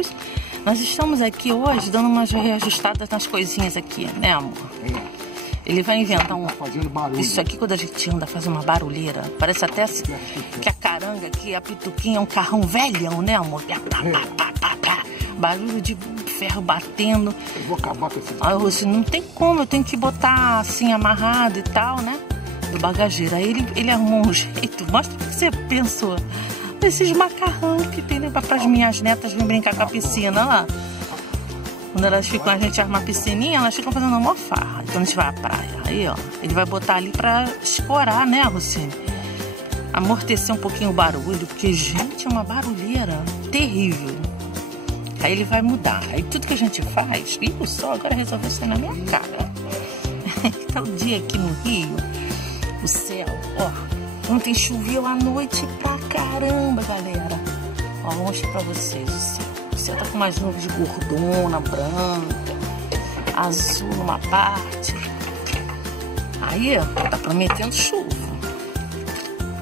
amigos. Nós estamos aqui hoje dando umas reajustadas nas coisinhas aqui, né, amor? Ele vai inventar fazendo barulho. Isso aqui, quando a gente anda, faz uma barulheira. Parece até que a caranga aqui, a pituquinha é um carrão velhão, né, amor? Barulho de ferro batendo. Eu vou acabar com esse Aí eu disse, não tem como, eu tenho que botar assim, amarrado e tal, né? Do bagageiro. Aí ele arrumou um jeito. Mostra o que você pensou. Esses macarrão que tem, né, para as minhas netas virem brincar com a piscina lá. Quando elas ficam, a gente arma a piscininha, elas ficam fazendo uma farra. Quando a gente vai à praia. Aí, ó, ele vai botar ali pra escorar, né, Rocine? Amortecer um pouquinho o barulho, porque, gente, é uma barulheira terrível. Aí ele vai mudar. Aí tudo que a gente faz, e o sol agora resolveu sair na minha cara. Tá o dia aqui no Rio, o céu, ó. Ontem choveu à noite pra caramba, galera. Ó, vou mostrar pra vocês o céu. O céu tá com umas nuvens de gordona, branca, azul numa parte. Aí, ó, tá prometendo chuva.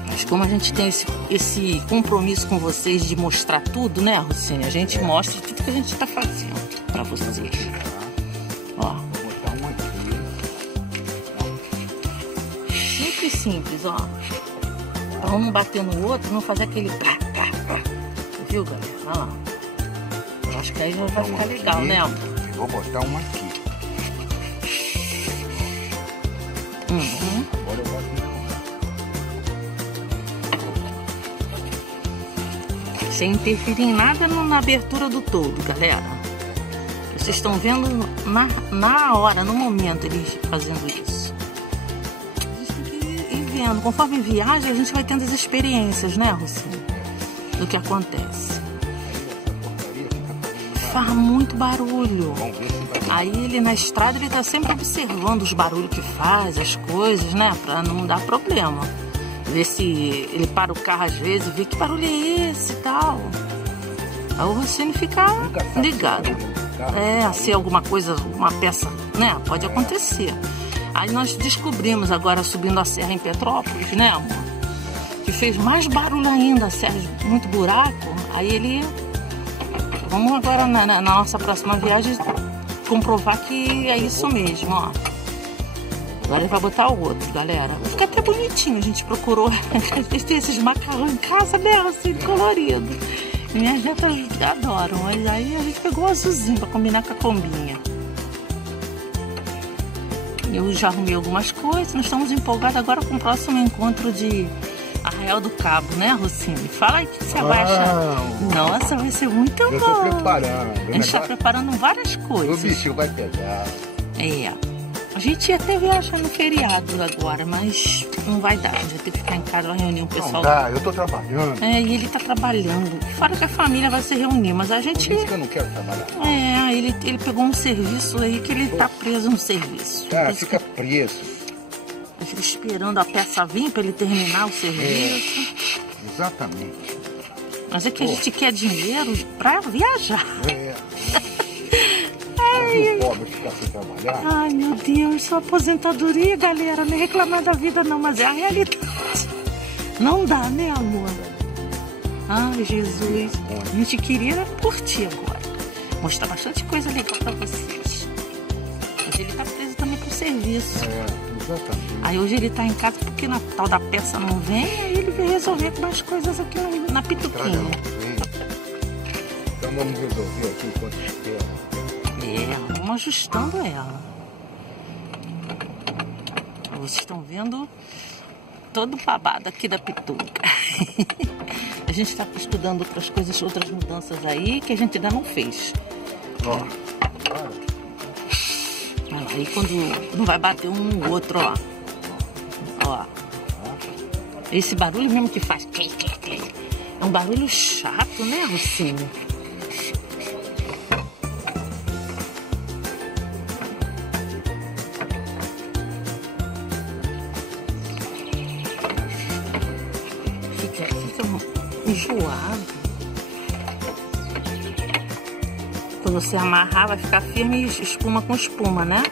Mas como a gente tem esse compromisso com vocês de mostrar tudo, né, Rocine? A gente mostra tudo que a gente tá fazendo pra vocês. Ó. Vou botar um aqui. Simples, ó. Pra um não bater no outro, não fazer aquele... Viu, galera? Olha lá. Eu acho que aí já vai ficar legal, né, amor? Vou botar uma aqui. Agora eu vou aqui. Sem interferir em nada na abertura do todo, galera. Vocês estão vendo na hora, no momento, eles fazendo isso. A gente tem que ir vendo. Conforme viaja, a gente vai tendo as experiências, né, Rocine? Do que acontece. Faz muito barulho. Aí ele na estrada, ele tá sempre observando os barulhos que faz, as coisas, né? Pra não dar problema. Ver se ele para o carro às vezes e vê que barulho é esse e tal. Aí o Rocine fica ligado. Se alguma coisa, uma peça, né? Pode acontecer. Aí nós descobrimos agora, subindo a serra em Petrópolis, né, amor? Que fez mais barulho ainda, a serra, muito buraco. Aí ele... Vamos agora na nossa próxima viagem comprovar que é isso mesmo, ó. Agora ele vai botar o outro, galera. Fica até bonitinho, a gente procurou. A gente tem esses macarrão em casa, né, assim, colorido. Minhas netas adoram, mas aí a gente pegou o azulzinho pra combinar com a combinha. Eu já arrumei algumas coisas, nós estamos empolgados agora com o próximo encontro de Arraial do Cabo, né, Rocine? Fala aí o que você vai achar. Nossa, vai ser muito bom. Eu tô preparando. A gente está preparando várias coisas. O bichinho vai pegar. A gente ia até viajar no feriado agora, mas não vai dar. A gente vai ter que ficar em casa, vai reunir um pessoal. Não dá, eu tô trabalhando. E ele tá trabalhando. Fora que a família vai se reunir, mas a gente... Por isso que eu não quero trabalhar. Ele pegou um serviço aí que ele tá preso no serviço. Cara, fica preso. Ele fica esperando a peça vir para ele terminar o serviço. Exatamente. Mas é que a gente quer dinheiro para viajar. O pobre ficar sem trabalhar. Ai, meu Deus, sua aposentadoria, galera. Não é reclamar da vida não, mas é a realidade. Não dá, né, amor? Ai, Jesus. A gente queria curtir agora. Mostrar bastante coisa legal para vocês. Mas ele tá preso também pro serviço. Exatamente. Aí hoje ele tá em casa porque na tal da peça não vem, aí ele veio resolver com umas coisas aqui na pituquinha. Então vamos resolver aqui enquanto espera. Vamos ajustando ela. Vocês estão vendo todo o babado aqui da pituca. A gente está estudando outras coisas, outras mudanças aí que a gente ainda não fez. Aí quando não vai bater um no outro, ó. Esse barulho mesmo que faz. É um barulho chato, né, Rocine? Fica enjoado. Quando você amarrar, vai ficar firme e espuma com espuma, né?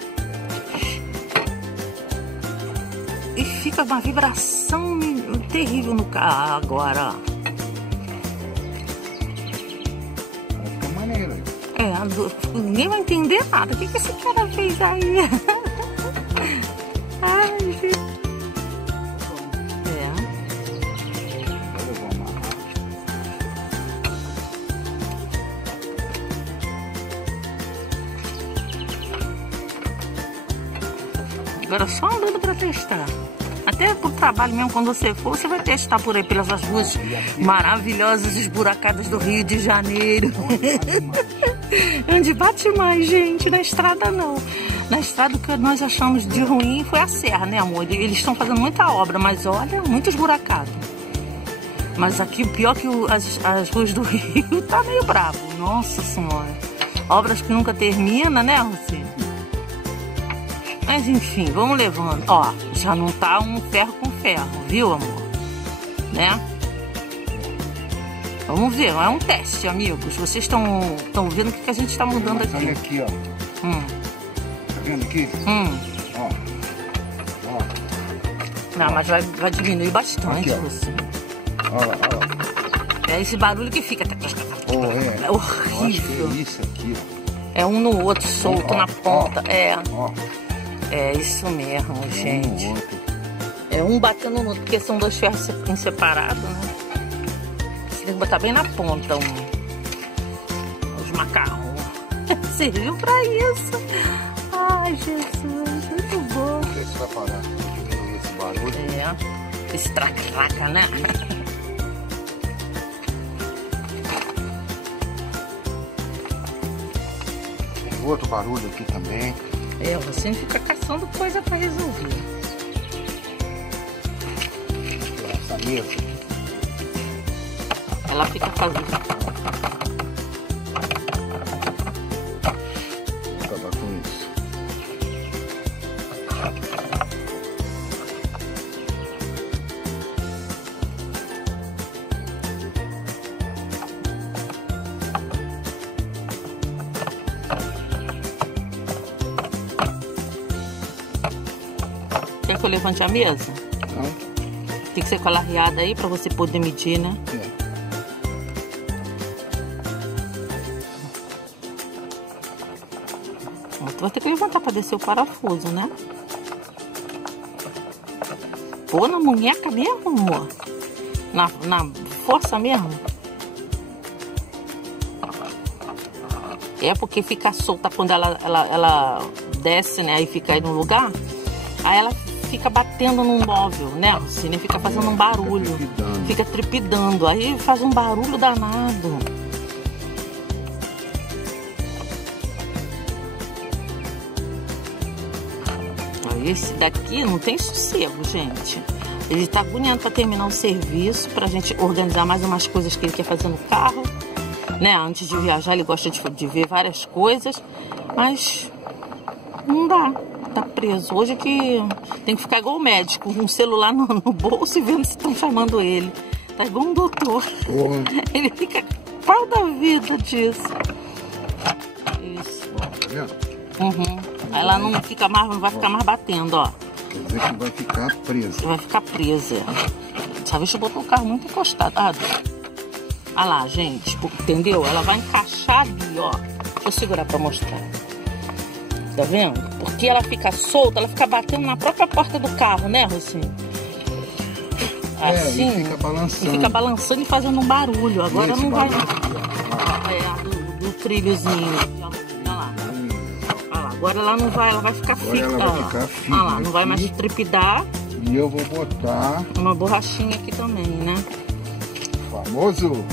E fica uma vibração terrível no carro agora, ó. Vai ficar maneiro. banheiro. Ninguém vai entender nada. O que esse cara fez aí? Ai, gente. Agora eu vou amarrar. Agora só andando pra testar. Até pro trabalho mesmo, quando você for, você vai testar por aí pelas ruas maravilhosas, esburacadas do Rio de Janeiro. Onde bate mais, gente, na estrada não. Na estrada o que nós achamos de ruim foi a serra, né, amor? Eles estão fazendo muita obra, mas olha, muito esburacado. Mas aqui o pior que as ruas do Rio tá meio bravo. Nossa Senhora. Obras que nunca termina, né, Rossi? Mas enfim, vamos levando. Ó, já não tá um ferro com ferro, viu, amor? Né? Vamos ver, é um teste, amigos. Vocês estão vendo o que a gente está mudando aqui. Olha aqui, ó. Tá vendo aqui? Ó. Não, mas vai diminuir bastante, Rossi. Ó. É esse barulho que fica. É horrível. Eu acho que é isso aqui, ó. É um no outro, solto na ponta. Ó. É isso mesmo, gente. É um batendo no outro, porque são dois ferros separados, né? Você tem que botar bem na ponta os macarrões. Serviu pra isso. Ai, Jesus, muito bom. Não sei se vai parar. Diminuir esse barulho. Esse traca-traca, né? Tem outro barulho aqui também. Você fica caçando coisa pra resolver. Essa mesa. Ela fica fazendo. Vou acabar com isso. Quer que eu levante a mesa? Não. Tem que ser com ela arriada aí pra você poder medir, né? Tu vai ter que levantar pra descer o parafuso, né? Pô, na munheca mesmo, amor? Na força mesmo? É porque fica solta quando ela desce, né? Aí fica aí no lugar. Aí ela fica batendo num móvel, né? Assim, né? Fica fazendo um barulho. Fica trepidando. Aí faz um barulho danado. Esse daqui não tem sossego, gente. Ele tá agoniado para terminar o serviço, pra gente organizar mais umas coisas que ele quer fazer no carro, né? Antes de viajar, ele gosta de ver várias coisas, mas não dá, tá preso. Hoje que tem que ficar igual o médico, com um celular no bolso e vendo se estão chamando ele. Tá igual um doutor. Ele fica pau da vida disso. Isso. Tá vendo? Aí ela não fica mais, não vai ficar mais batendo, ó. Quer dizer que vai ficar presa. Vai ficar presa. Essa vez eu botou o carro muito encostado. Olha lá, gente. Entendeu? Ela vai encaixar ali, ó. Deixa eu segurar pra mostrar. Tá vendo? Porque ela fica solta, ela fica batendo na própria porta do carro, né, Rocinho? Assim. E fica balançando. E fica balançando e fazendo um barulho. Agora não vai. Do trilhozinho. Agora ela não vai, ela vai ficar firme. Ela vai ficar firme. Olha lá, não vai mais trepidar. E eu vou botar uma borrachinha aqui também, né? Famoso.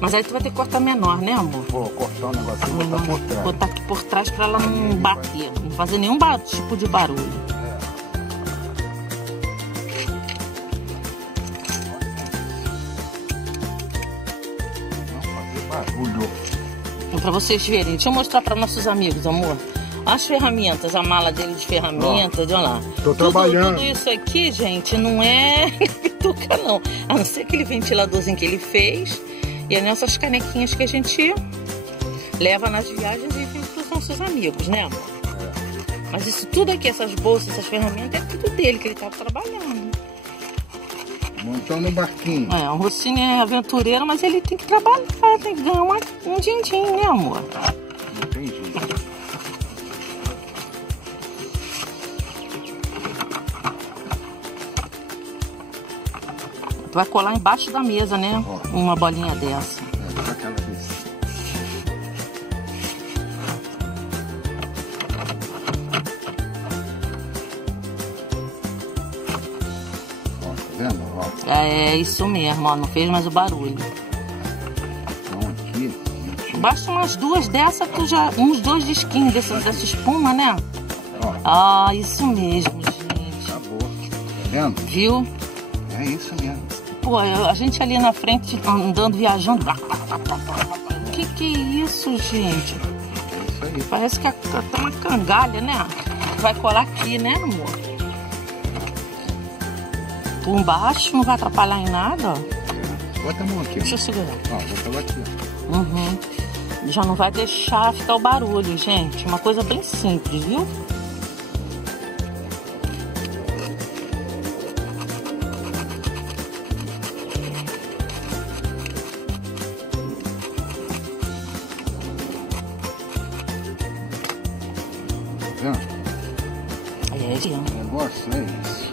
Mas aí tu vai ter que cortar menor, né, amor? Vou cortar um negocinho e botar por trás. Botar aqui por trás pra ela não bater, não fazer nenhum tipo de barulho. Não fazer barulho. Então, pra vocês verem, deixa eu mostrar pra nossos amigos, amor. As ferramentas, a mala dele de ferramentas, olha lá. Tô trabalhando. Tudo isso aqui, gente, não é bituca, não. A não ser aquele ventiladorzinho que ele fez. E é nessas canequinhas que a gente leva nas viagens e vende pros nossos amigos, né, amor? Mas isso tudo aqui, essas bolsas, essas ferramentas, é tudo dele, que ele tá trabalhando. Montando um barquinho. O Rossini é aventureiro, mas ele tem que trabalhar, tem que ganhar um din-din, né, amor? Não tem jeito. Tu vai colar embaixo da mesa, né? Ó. Uma bolinha dessa. Aquela vez. Ó, tá vendo? Ó. É isso mesmo, ó. Não fez mais o barulho. Então aqui. Basta umas duas dessas, tu já. Uns 2 disquinhos dessa espuma, né? Ó. Ah, isso mesmo, gente. Acabou. Tá vendo? Viu? É isso mesmo. Pô, a gente ali na frente andando, viajando. Que é isso, gente? É isso aí. Parece que tá uma cangalha, né? Vai colar aqui, né, amor? Por embaixo, não vai atrapalhar em nada, ó. Bota a mão aqui. Deixa eu segurar. Ó, vou falar aqui. Uhum. Já não vai deixar ficar o barulho, gente. Uma coisa bem simples, viu? O negócio é isso.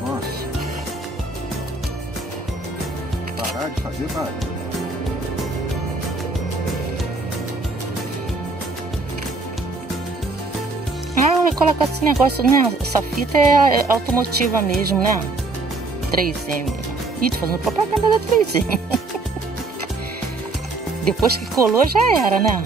Nossa. Parar de fazer barulho. Vai colocar esse negócio, né? Essa fita é automotiva mesmo, né? 3M. Ih, tô fazendo propaganda da 3M. Depois que colou já era, né?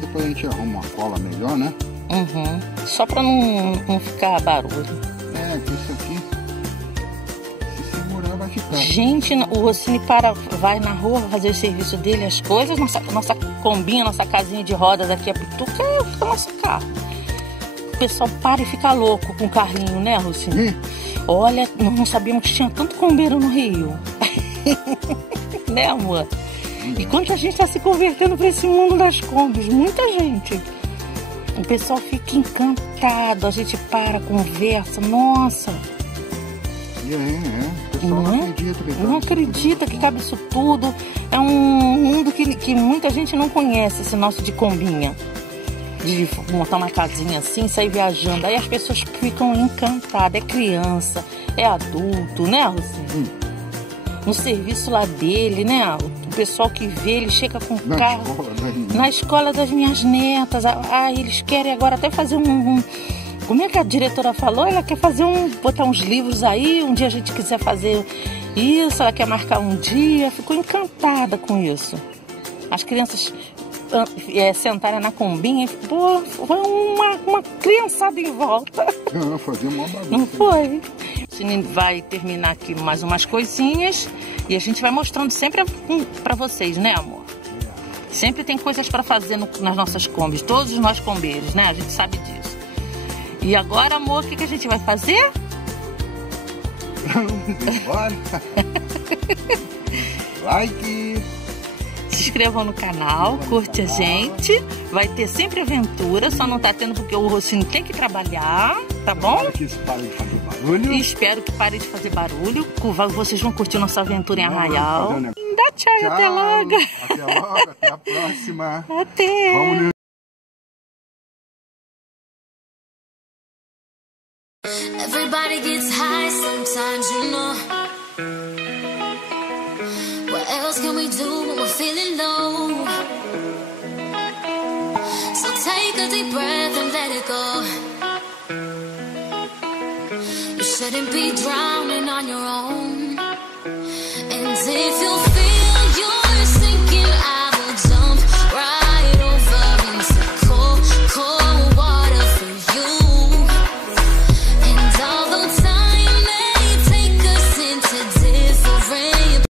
Depois a gente arruma uma cola melhor, né? Uhum. Só pra não ficar barulho. É, que isso aqui, se segurar vai ficar. Gente, o Rossini vai na rua fazer o serviço dele, as coisas, nossa combinha, nossa casinha de rodas aqui, a pituca é o nosso carro. O pessoal para e fica louco com o carrinho, né, Rossini? Olha, não sabíamos que tinha tanto combeiro no Rio. Né, amor? E quanta gente está se convertendo para esse mundo das combis? Muita gente. O pessoal fica encantado, a gente para, conversa, nossa. O pessoal não acredita que cabe isso tudo. É um mundo que muita gente não conhece, esse nosso de combinha. De montar uma casinha assim, sair viajando. Aí as pessoas ficam encantadas. É criança, é adulto, né, Rossini? No serviço lá dele, né? O pessoal que vê, ele chega com o carro na escola das minhas netas. Eles querem agora até fazer como é que a diretora falou? Ela quer fazer botar uns livros aí, um dia a gente quiser fazer isso, ela quer marcar um dia. Ficou encantada com isso. As crianças sentarem na combinha, pô, foi uma criançada em volta. Não, fazia uma bagunça. Não foi? O Cine vai terminar aqui mais umas coisinhas e a gente vai mostrando sempre pra vocês, né, amor? Sempre tem coisas pra fazer nas nossas combis, todos nós combeiros, né? A gente sabe disso. E agora, amor, o que a gente vai fazer? Bora! Like! Se inscrevam no canal, curte a gente. Vai ter sempre aventura, só não tá tendo porque o Rossini tem que trabalhar, tá bom? Espero que isso pare de fazer barulho. E espero que pare de fazer barulho. Vocês vão curtir nossa aventura em Arraial. Dá tchau, até logo. Até logo, até a próxima. Até. Vamos. Everybody gets high sometimes, you know. What else can we do when we're feeling low? So take a deep breath and let it go. You shouldn't be drowning on your own. And if you